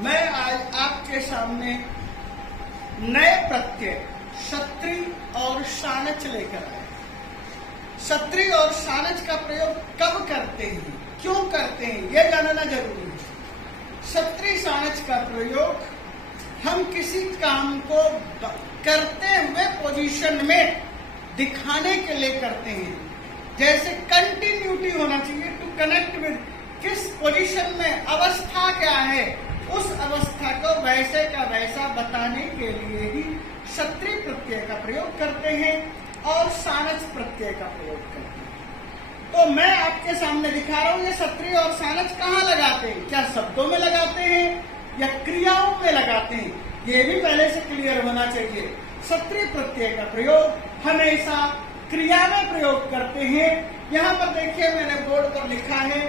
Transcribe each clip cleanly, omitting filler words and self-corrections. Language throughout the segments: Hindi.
मैं आज आपके सामने नए प्रत्यय क्षत्रि और शानच लेकर आया। क्षत्रि और शानच का प्रयोग कब करते हैं, क्यों करते हैं, यह जानना जरूरी है। क्षत्रि शानच का प्रयोग हम किसी काम को करते हुए पोजीशन में दिखाने के लिए करते हैं। जैसे कंटिन्यूटी होना चाहिए, टू कनेक्ट विद, किस पोजीशन में, अवस्था क्या है, उस अवस्था को वैसे का वैसा बताने के लिए ही क्षत्रि प्रत्यय का प्रयोग करते हैं और शानच प्रत्यय का प्रयोग करते हैं। तो मैं आपके सामने दिखा रहा हूं, ये क्षत्रि और शानच कहाँ लगाते हैं, क्या शब्दों में लगाते हैं या क्रियाओं में लगाते हैं, ये भी पहले से क्लियर होना चाहिए। क्षत्रि प्रत्यय का प्रयोग हमेशा क्रिया में प्रयोग करते हैं। यहाँ पर देखिए, मैंने बोर्ड पर लिखा है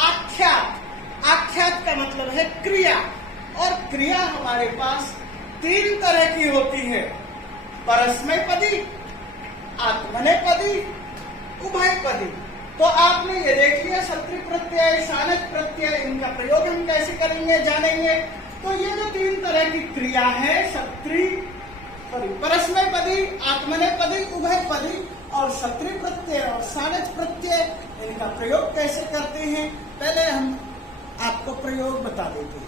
आख्यात। आख्यात का मतलब है क्रिया, और क्रिया हमारे पास तीन तरह की होती है, परस्मैपदी, आत्मनेपदी, उभयपदी। तो आपने ये देख लिया, क्षत्रि प्रत्यय, शानच प्रत्यय, इनका प्रयोग हम कैसे करेंगे जानेंगे। तो ये जो तीन तरह की क्रिया है, क्षत्रि, परस्मैपदी, आत्मनेपदी, उभयपदी, और क्षत्रि प्रत्यय और शानच प्रत्यय, इनका प्रयोग कैसे करते हैं पहले हम आपको प्रयोग बता देते हैं।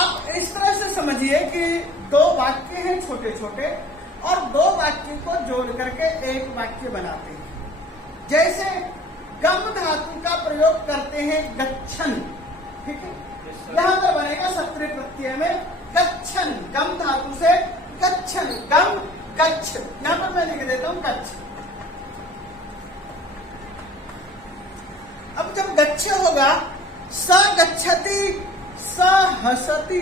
अब इस तरह से समझिए कि दो वाक्य हैं छोटे छोटे, और दो वाक्य को जोड़ करके एक वाक्य बनाते हैं। जैसे गम धातु का प्रयोग करते हैं गच्छन, ठीक है, यहां पर बनेगा क्षत्रि प्रत्यय में गच्छन, गम धातु से गच्छन, गम गच्छ, यहां पर मैं लिख देता हूं गच्छ। अब जब गच्छ होगा, स गच्छति, स हसति,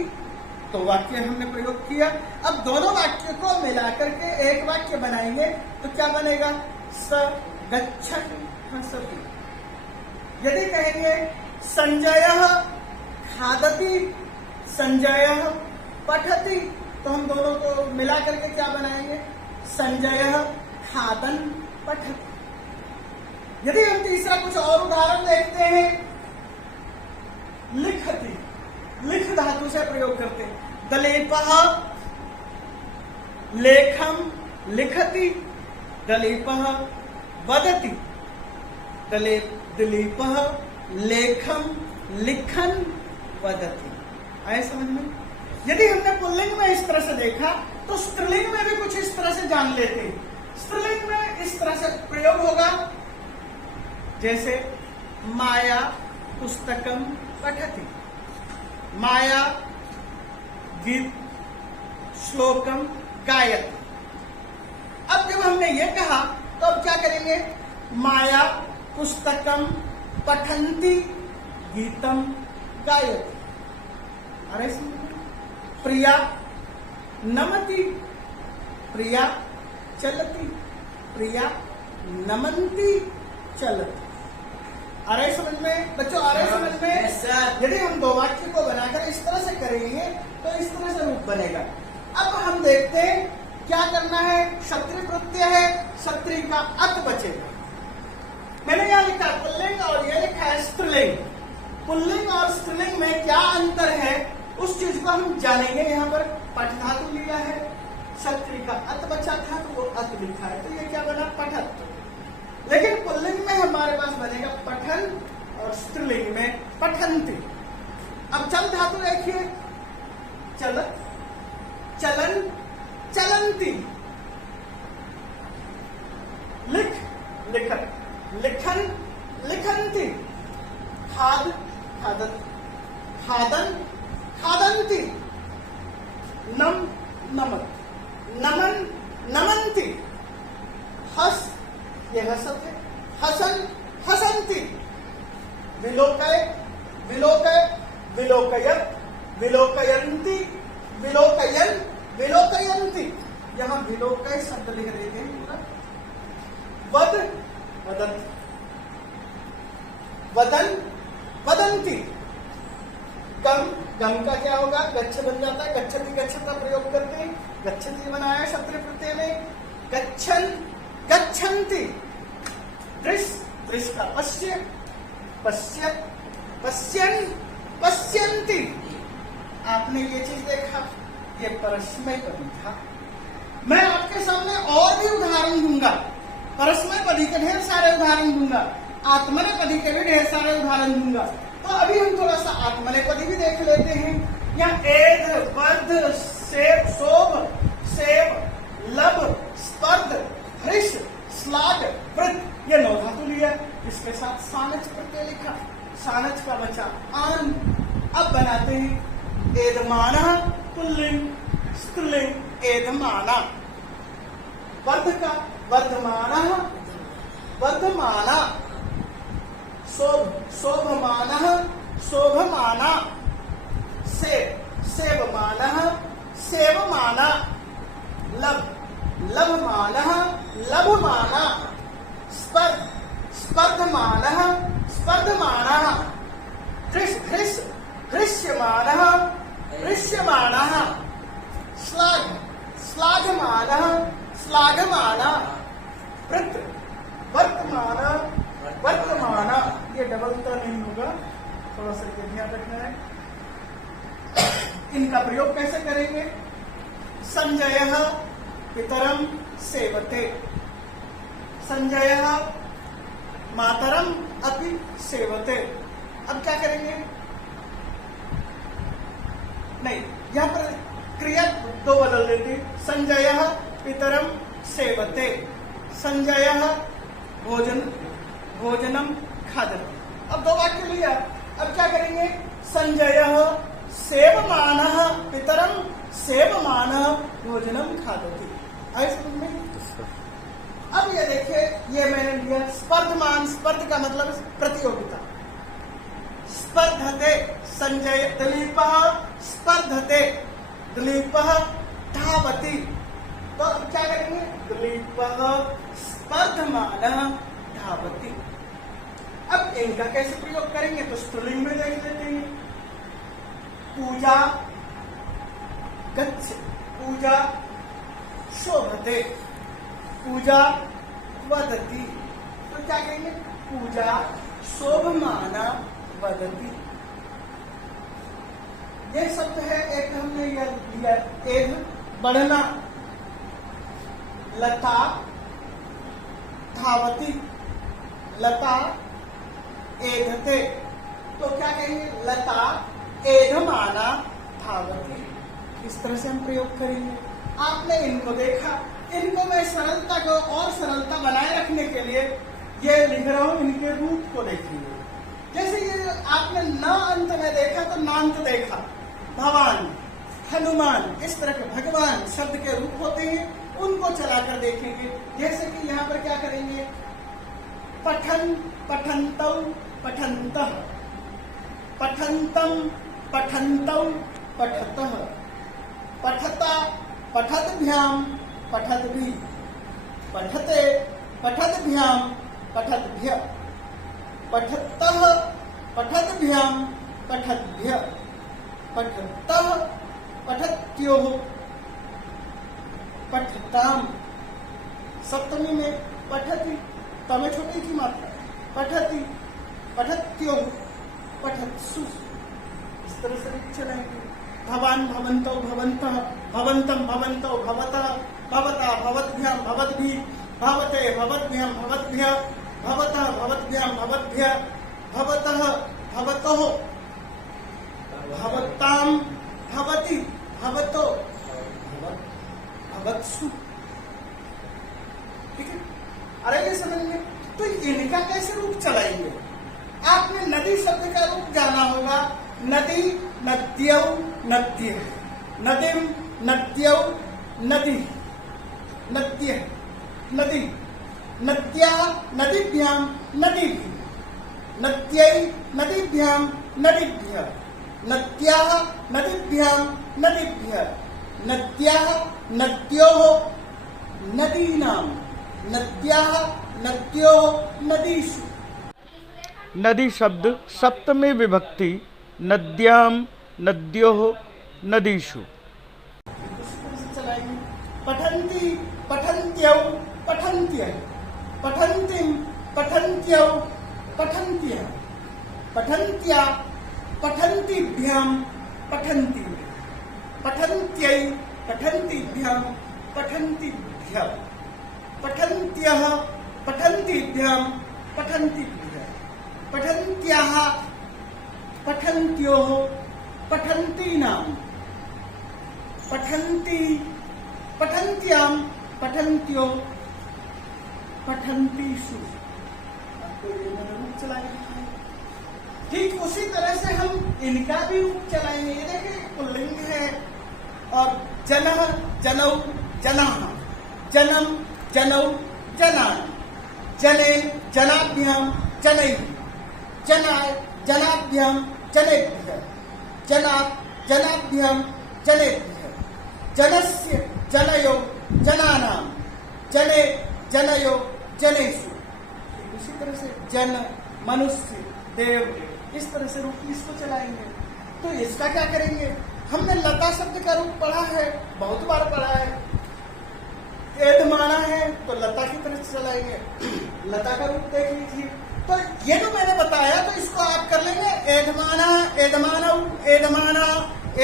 तो वाक्य हमने प्रयोग किया। अब दोनों वाक्य को मिलाकर के एक वाक्य बनाएंगे तो क्या बनेगा, स गच्छति हसति। यदि कहेंगे संजयः खादति, संजयः पठति, तो हम दोनों को मिला करके क्या बनाएंगे, संजयः खादन पठति। यदि हम तीसरा कुछ और उदाहरण देखते हैं, लिखति, लिख धातु से प्रयोग करते हैं, दलीपः लेखम लिखति, दलीपः वदति, दलीपः लेखम लिखन वदति। आए समझ में। यदि हमने पुल्लिंग में इस तरह से देखा तो स्त्रीलिंग में भी कुछ इस तरह से जान लेते हैं। स्त्रीलिंग में इस तरह से प्रयोग होगा, जैसे माया पुस्तकम पठति, माया गीत श्लोकम गायति। अब जब हमने ये कहा तो अब क्या करेंगे, माया पुस्तकम पठन्ति गीतम गायति। अरे प्रिया नमति, प्रिया चलति, प्रिया नमन्ति चलति। आ रहे समझ में बच्चों, आ रहे समझ में। यदि हम दो वाक्य को बनाकर इस तरह से करेंगे तो इस तरह से रूप बनेगा। अब हम देखते हैं क्या करना है। क्षत्रि प्रत्यय है, क्षत्रि का अत बचेगा। मैंने यहाँ लिखा पुल्लिंग और ये लिखा है स्त्रीलिंग। पुल्लिंग और स्त्रीलिंग में क्या अंतर है उस चीज को हम जानेंगे। यहाँ पर पठ धातु लिया है, क्षत्रि का अत बचा था तो वो अत लिखा है, तो ये क्या बना, पठत। लेकिन पुल्लिंग में हमारे पास बनेगा पठन और स्त्रीलिंग में पठन्ति। अब चल धातु देखिए, चलत, चलन, चलन्ति, लिख लिखत, लिखन लिखन्ति, खाद खादत, खादन खादन्ति, नम नमत, नमन नमन्ति, हस, ये हसत है, हसन हसन्ति, विलोकय विलोकय विलोकयत, विलोकयन्ति, विलोकयन विलोकयन्ति। यहाँ विलोकय शब्द लिख देते हैं पूरा। वद वदत, वदन वदन्ति, गम, गम का क्या होगा, गच्छ बन जाता है, गच्छति गच्छत का प्रयोग करते हैं, गच्छति बनाया क्षत्रि प्रत्यय में, गच्छन गच्छन्ति, दृश, दृश का पश्य, पश्यत, पश्यन् पश्यन्ति, आपने ये चीज देखा, ये परस्मय पदी था। मैं आपके सामने और भी उदाहरण दूंगा, परस्मय पदी के ढेर सारे उदाहरण दूंगा, आत्मनेपदी के भी ढेर सारे उदाहरण दूंगा। तो अभी हम थोड़ा सा आत्मनेपदी भी देख लेते हैं। या एध, बद्ध, सेव, शोभ, सेव, लब, स्पर्ध, हृष, श्लाघ, वृत्त, ये 9 धातु लिया। इसके साथ सानच प्रत्यय लिखा, सानच का बचा आन। अब बनाते हैं एधमाना, पुल्लिंग, स्त्रीलिंग, एधमाना। वर्ध का वर्धमाना, वर्धमाना। शोभ, शोभमाना, शोभमाना। सेव, सेवमाना, सेवमाना। लब, लभमाना, लभमाना। स्पर्ध, स्पर्धमाना, स्पर्धमाना। हृष, हृष, हृष्यमाना, हृष्यमाना। श्लाघ, श्लाघमाना, श्लाघमाना। वृत्त, वर्तमाना, वर्तमाना। ये डबलता नहीं होगा, थोड़ा सा ध्यान रखना है। इनका प्रयोग कैसे करेंगे? संजयः पितरम सेवते, संजयः मातरम अपि सेवते। अब क्या करेंगे? नहीं, यहाँ पर क्रिया 2 बदल देते। संजयः पितरम सेवते, संजयः भोजन, भोजनम खादति। अब 2 वाक्य लिया। अब क्या करेंगे? संजयः सेवमानः पितरम सेवमानः भोजनम खादति। आए समझ में? अब ये देखिए, ये मैंने लिया स्पर्धमान। स्पर्ध का मतलब प्रतियोगिता। स्पर्धते, संजय दिलीपः स्पर्धते, दिलीपः धावति। तो अब क्या करेंगे? दिलीपः स्पर्धमानः धावति। अब इनका कैसे प्रयोग करेंगे? तो स्त्रीलिंग में देख लेते हैं। पूजा गच्छ, पूजा शोभते, पूजा वदति। तो क्या कहेंगे? पूजा शोभमाना वदति। ये शब्द है, एक हमने यह लिया एध, बढ़ना। लता धावती, लता एधते। तो क्या कहेंगे? लता एधमाना धावती। इस तरह से हम प्रयोग करेंगे। आपने इनको देखा, इनको मैं सरलता को और सरलता बनाए रखने के लिए ये लिख रहा हूं। इनके रूप को देखिए। जैसे ये आपने न अंत में देखा तो नांत देखा, भगवान, हनुमान, इस तरह के भगवान शब्द के रूप होते हैं, उनको चलाकर देखेंगे। जैसे कि यहाँ पर क्या करेंगे? पठन, पठन्तौ, पठन्तः, पठन्तम, पठन्तौ, पठतः, पठता, पठद्भ्याम, पठद्भिः, पठते, पठद्भ्याम, पठद्भ्यः, पठतः, पठद्भ्याम, पठद्भ्यः, पठतः, पठत्योः, पठताम। सप्तमी में पठति, तमें छोटी की मात्रा, पठति, पठत्योः, पठत्सु। इस तरह से चलेंगे। भवान, भवन्तौ, भवन्तः, भवन्तं, भवन्तौ, भवतः, भवता, भवद्भ्यां, भवद्भिः, भवते, भवद्भ्यां, भवद्भ्यः, भवतः, भवद्भ्यां, भवद्भ्यः, भवतः, भवतोः, भवतां, भवति, भवतो, भवत्सु। ठीक है? अरे ये समझ में? तो इनका कैसे रूप चलाएंगे? आपने नदी शब्द का रूप जाना होगा। नदी, नद्यौ, नद्य, नदीम, नद्यौ, नदी, नद्य, नदी, नद्या, नदीभ्यां, नदीभिः, नद्यै, नदीभ्यां, नदीभ्यः, नद्याः, नदीभ्यां, नदीभ्यः, नद्याः, नद्योः, नदीनां, नद्याः, नद्योः, नदीषु। नदी शब्द सप्तमी विभक्ति नद्याम, नद्योः, नदीषु। पठन्ति, पठन्त्यौ, पठन्त्यः, पठन्तिं, पठन्त्यौ, पठन्त्यः, पठन्त्या, पठन्तिभ्यां, पठन्तिभ्यः। पठन्त्यै पठन्तीभ्यां पठन्तीभ्यः पठन्त्यः पठन्तीभ्यां पठन्तीभ्यः पठन्त्याः पठन्त्योः पठन्तीनां पठन्ती पठन्त्यां पठन्त्यो पठन्तीषु। आपको ये मैंने रूप चलाएंगे। ठीक उसी तरह से हम इनका भी रूप चलाएंगे। ये देखिए पुल्लिंग है और जनः जनौ जनाः जनम जनौ जनान् जने जनाभ्यां जनैः जनाय जनाभ्यां जनेभ्यः जनात् जनाभ्यां जनेभ्यः जनस्य जनयो जनानां जने जनयो जनेषु। इसी तरह से जन मनुष्य देव इस तरह से रूप इसको चलाएंगे। तो इसका क्या करेंगे? हमने लता शब्द का रूप पढ़ा है, बहुत बार पढ़ा है। एधमाना है तो लता की तरह चलाएंगे। लता का रूप देख लीजिए। तो ये जो मैंने बताया तो इसको आप कर लेंगे। एधमाना एधमानौ एधमाना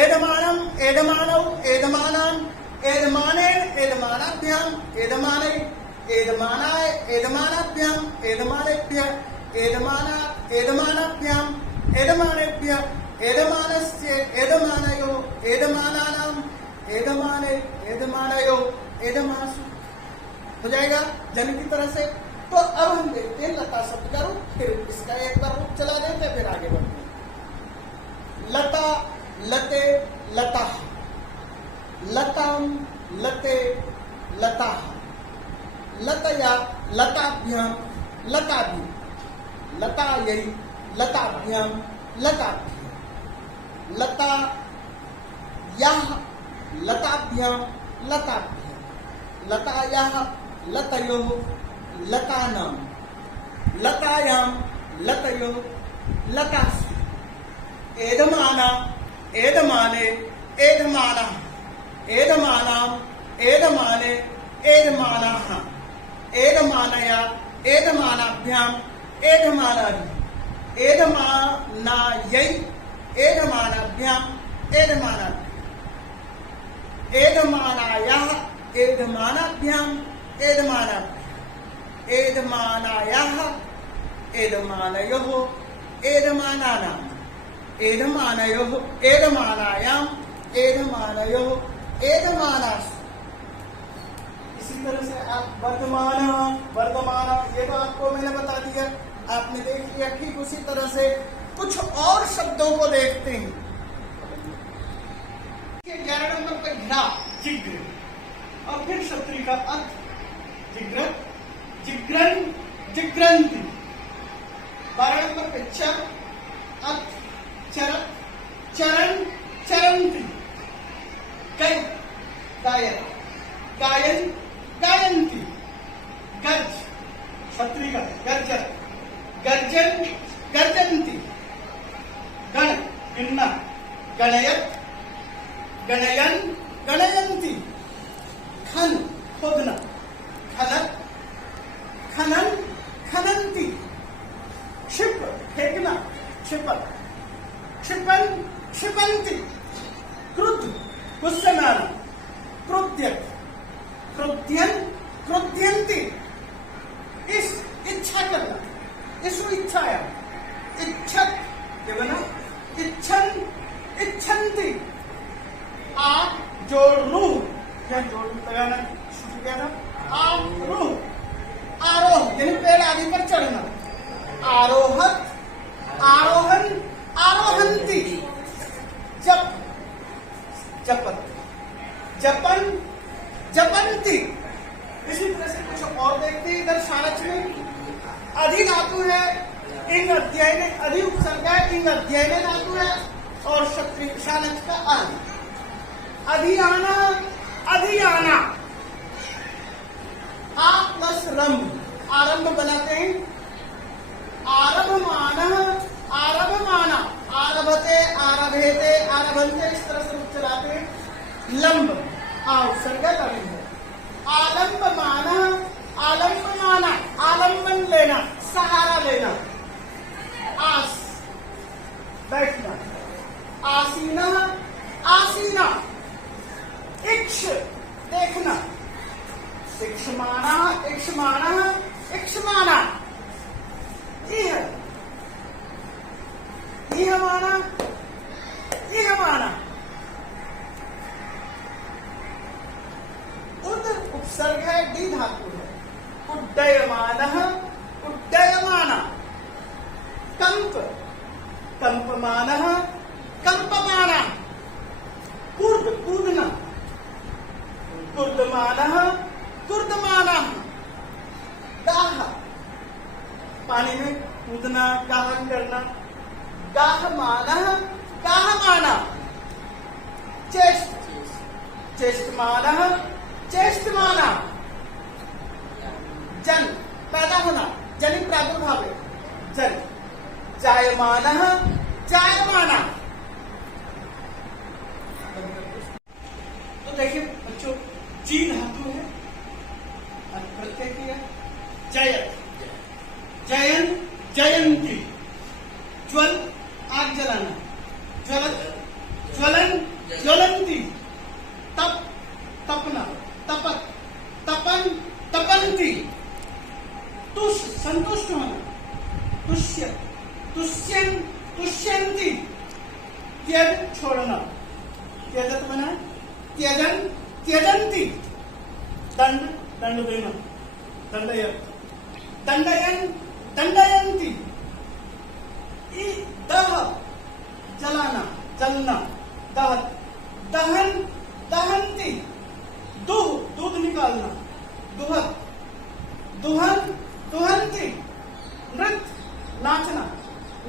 एधमानम एधमानौ एधमानाम एधमानेन एधमानाभ्यां एधमाने एधमानाय एधमानाभ्यां एधमानेभ्यः एधमाना एधमानाभ्यां एधमानेभ्यः एधमानस्य एधमानयो एधमानानां एधमाने एधमानयो एधमासु। हो जाएगा जन की तरह से। तो अब हम देखते हैं लता शब्द का रूप। फिर इसका एक बार रूप चला देते हैं, फिर आगे बढ़ते हैं। लता लते लता लताम लते लता लतया लताभ्यां लताभि लतायै लताभ्यां लताभ्य लता याः लताभ्यां लताभ्य लतायाः लतयोः लतानां लतायां लतयो लतासु एधमाना एधमाने एधमानः एधमानां एधमाने एधमानाः एधमानया एधमानाभ्यां एधमानाभि एधमानायै एधमानाभ्यां एधमानाभ्य एधमानायाः एधमानाभ्यां एधमानाभ्य एधमानायाः एधमानयोः एधमानानाम् एधमानयोः एधमानायाम् एधमानयोः एधमानासु। इसी तरह से आप वर्तमान वर्तमान ये तो आपको मैंने बता दिया, आपने देख लिया। ठीक उसी तरह से कुछ और शब्दों को देखते हैं। 11 नंबर पर घ्रा जिग्र और फिर क्षत्रिय का अर्थ जिग्र जिग्रन जिग्रंति। 12 नंबर पे चर अर्थ चरत चरण चरंती। कई गायन गायन गायंती। गर्ज क्षत्रिय का गर्जन गर्जन गर्जंती। गण गिनना गणयत गणयन गणयंती। खन खोदना खनत खनन खनंती। क्षिप फेंकना क्षिपत क्षिपन क्षिपंती। क्रुद्ध गुस्से में आना क्रुद्यत क्रुद्यन क्रुद्यंती। इस इच्छा करना इसु इच्छाया इच्छत ये बना इच्छन इच्छन्ति। आ जोड़ रूह या जोड़ लगाना शुरू किया था। आ रूह आरोह यानी पेड़ आदि पर चढ़ना। आरोहत आरोहन आरोहंती। जप जपत जपन जपंती। इसी तरह से कुछ और देखते हैं। इधर सारच में अधि धातु है, इंग अध्याय में अधि उपसर्ग है, इंग अध्याय में धातु है और क्षत्रिय सानच का आदि। अधियाना अधियाना। आ प्लस रंभ आरंभ बनाते हैं। आरभमाना आरभमाना आरभते आरभेते आरभंते। इस तरह से रूप चलाते हैं। लंब आ उपसर्ग लंब है। आलंबमाना आलंबमाना आलंबन लेना सहारा लेना। आस बैठना। आसीना आसीना इहमाना। उद उपसर्ग है, डी धातु है। उड्डयमानः उड्डयमाना। कंप कंपमानः कंपमाना। कूर्द कूदना। कुर्दमानः कुर्दमानः। गाह पानी में कूदना, गाहन करना। गाहमानः गाहमाना। चेष्ट चेष्टमानः चेष्टमाना। जन पैदा होना, जनि प्रादुर्भाव जन। जायमानः जायमाना। तो देखिए बच्चों, जी धातु है और प्रत्यय की है जयत। जयन जयंती। ज्वल आग जलाना। ज्वलत ज्वलन ज्वलंती। तप तपना। तपत तपन तपंती। तुष संतुष्ट होना। तुष्य तुष्यन तुष्यंती। त्यज छोड़ना। त्यजत बना त्यजन त्यजंती। दंड दंड देना। दंडयत दंडयन दंडयंती। दह जलाना जलना। दहत दहन दहंती। दुह दूध निकालना। दुहत दुहन दुहंती। नृत्य नाचना।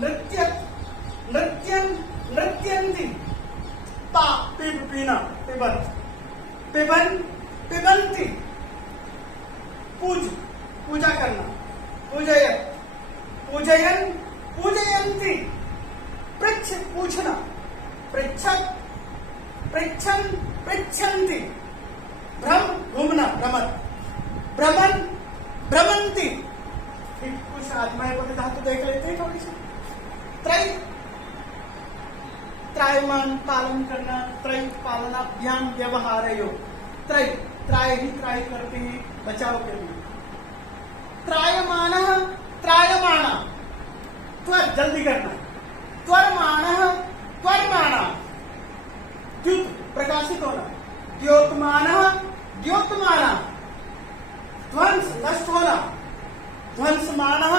नृत्यत नृत्यन नृत्यंती। पा पीप पीना। पिबत पिबन पिबंती। पूज पूजा करना। पूजयत पूजयन पूजयंती। पृच्छ पूछना। पृच्छत पृच्छन पृच्छन्ति। भ्रम घूमना भ्रमत। भ्रमन भ्रमंती। कुछ आत्माएं को धातु देख लेते हैं थोड़ी सी। त्रय त्रायमान पालन करना। त्रय पालनाभ्याम व्यवहारयो। त्रय त्राय ही त्राय करते हैं बचाव के लिए। त्रायमानः त्रायमाना। त्वर जल्दी करना। त्वरमानः त्वरमाना। द्युत प्रकाशित होना। द्योतमानः द्योतमाना। ध्वंस नष्ट होना। ध्वंसमानः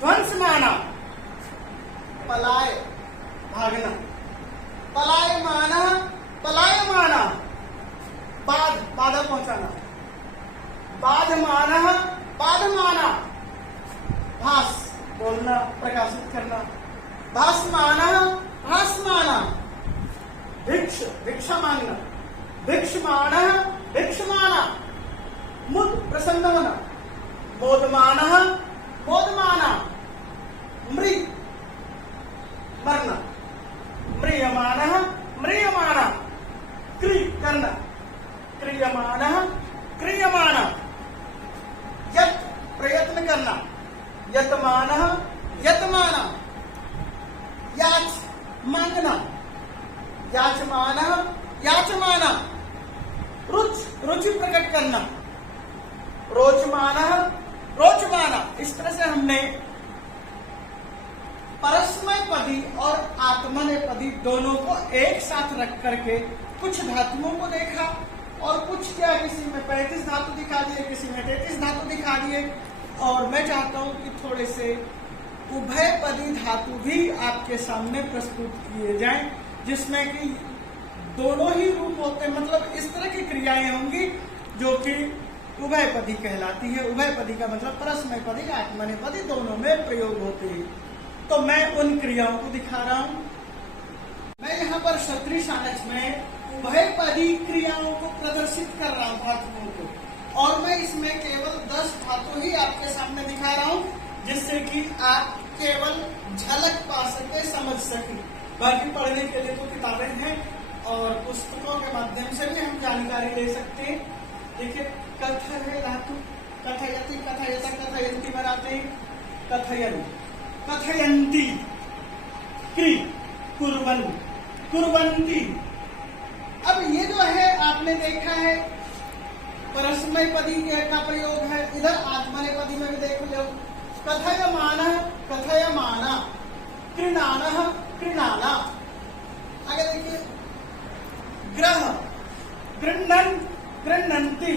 ध्वंसमाना। पलाय भागना। पलायमानः पलायमाना। बाध बाधा पहुंचाना। बाधमानः बाधमाना। भास बोलना प्रकाशित करना। भासमानः भासमाना। भिक्ष भिक्षा मांगना। भिक्षमानः भिक्षमाना। मुद प्रसन्न होना। मोदमानः मोदमाना। मृ मरना। म्रियमानः म्रियमाना। क्रि करना। क्रियमानः क्रियमाना। यत प्रयत्न करना। यतमानः यतमाना। याच मांगना। याचमानः याचमाना। रुच रुचि प्रकट करना। रोचमानः रोचमाना। इस तरह से हमने परस्मैपदी और आत्मनेपदी दोनों को एक साथ रख करके कुछ धातुओं को देखा और कुछ क्या किसी में 35 धातु दिखा दिए, किसी में 33 धातु दिखा दिए। और मैं चाहता हूं कि थोड़े से उभयपदी धातु भी आपके सामने प्रस्तुत किए जाएं, जिसमें कि दोनों ही रूप होते हैं, मतलब इस तरह की क्रियाएं होंगी जो कि उभयपदी कहलाती है। उभयपदी का मतलब परस्मैपदी आत्मनेपदी दोनों में प्रयोग होते हैं। तो मैं उन क्रियाओं को दिखा रहा हूं। मैं यहाँ पर क्षत्रिय शानच में उभयपदी क्रियाओं को प्रदर्शित कर रहा हूँ धातुओं को, और मैं इसमें केवल 10 धातु ही आपके सामने दिखा रहा हूँ, जिससे कि आप केवल झलक पा सके, समझ सके। बाकी पढ़ने के लिए तो किताबें हैं और पुस्तकों के माध्यम से भी हम जानकारी ले सकते हैं। देखिए कथ है धातु, कथयति कथयत कथयंती बनाते हैं। कथयन कथयंती। क्रि कुर्वन् कुर्वन्ति। अब ये जो है आपने देखा है परस्मैपदी का प्रयोग है, इधर आत्मनेपदी में भी देख लो। कथयमानः कथयमाना। कृणानः गृणाना। आगे देखिए, ग्रह, गृह्णन, गृह्णन्ति,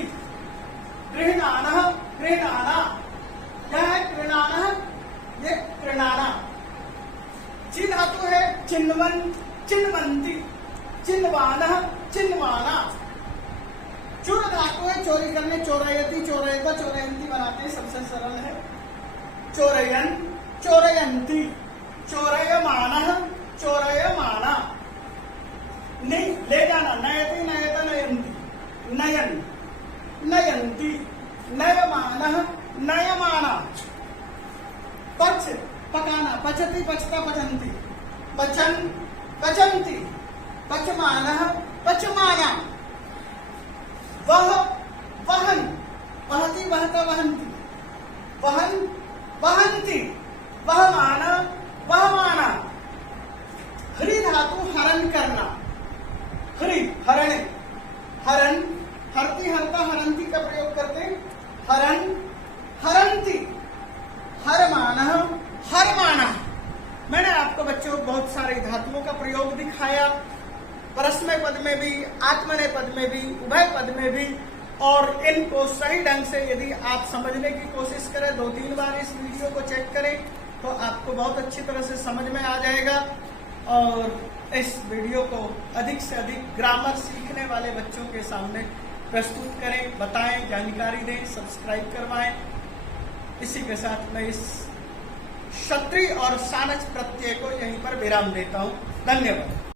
गृह्णानः, गृह्णाना। यह है गृह्णानः, ये गृह्णाना। ची धातु है चिन्वन, चिन्वन्ति, चिन्वानः, चिन्वाना। चुर धातु है चोरी करने, चोरयति, चोरयता, चोरयंती बनाते हैं, सबसे सरल है। चोरयन, चोरयंती, चोरयमानः, चोरयमाना। नहीं ले जाना, नयति, नयता, नयंती, नयन, नयंती, नयमानः, नयमाना। पच, पकाना, पचति, पचता, पचंती, पचन, पचंती, पचमानः, पचमाना। वह, वहन, वहति, वहता, वहंती, वहन, वहंती, वहमाना, वहमाना। हरि धातु हरण करना, हरि, हरणे, हरन, हरती, हरता, हरंती का प्रयोग करते हैं। हरन, हरंती, हरमानः, हरमाना। मैंने आपको बच्चों बहुत सारे धातुओं का प्रयोग दिखाया, परस्मय पद में भी, आत्मनेपद में भी, उभय पद में भी। और इनको सही ढंग से यदि आप समझने की कोशिश करें, 2-3 बार इस वीडियो को चेक करें, तो आपको बहुत अच्छी तरह से समझ में आ जाएगा। और इस वीडियो को अधिक से अधिक ग्रामर सीखने वाले बच्चों के सामने प्रस्तुत करें, बताएं, जानकारी दें, सब्सक्राइब करवाएं। इसी के साथ मैं इस क्षत्रिय और सानच प्रत्यय को यहीं पर विराम देता हूं। धन्यवाद।